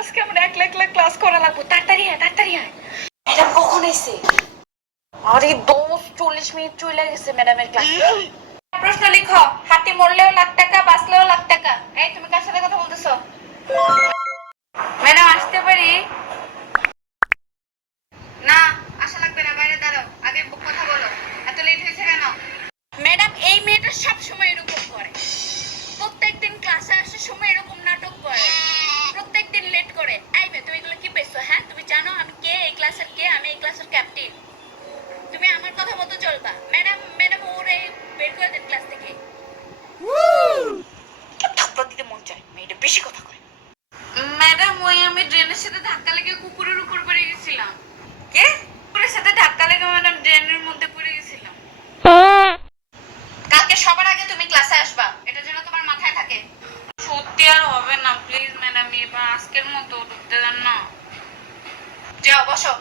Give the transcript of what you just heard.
আজকে আমরা একলা একলা ক্লাস করা লাগবো। তাড়াতাড়ি আয়, তাড়াতাড়ি আয়। ম্যাডাম কখন আইছে? আরে 10-40 মিনিট চলে গেছে ম্যাডামের ক্লাসে। প্রশ্ন লিখো। হাতি মরলেও লাখ টাকা, বাঁচলেও লাখ টাকা। এই তুমি কার সাথে কথা বলতেছো? ম্যাডাম আসতে পারি? না, আসা লাগবে না, বাইরে দাঁড়াও। আগে কথা বলো। এত লেট হয়েছে কেন? ম্যাডাম এই মেয়েটা সব সময় এরকম করে। প্রত্যেকদিন ক্লাসে আসার সময় এরকম নাটক করে। প্রত্যেকদিন লেট করে। এই মেয়ে তুমি এগুলো কি পেছো? হ্যাঁ, তুমি জানো আমি কে? এই ক্লাসের কে? আমি এই ক্লাসের ক্যাপ্টেন। তুমি আমার কথা মতো চলবা। ম্যাডাম ম্যাডাম ওরে বের করে দেন ক্লাস থেকে। থাপ্পড় দিতে মন চায়, মেয়েটা বেশি কথা কয়। ম্যাডাম ওই আমি ড্রেনের সাথে ধাক্কা লেগে কুকুরের উপর পড়ে গেছিলাম। কে? কুকুরের সাথে ধাক্কা লেগে ম্যাডাম ড্রেনের মধ্যে পড়ে গেছিলাম। কালকে সবার আগে তুমি ক্লাসে আসবা, এটা যেন তোমার মাথায় থাকে। সত্যি আর হবে না, প্লিজ ম্যাডাম, এবার আজকের মতো ঢুকতে দেন না। যাও বসো।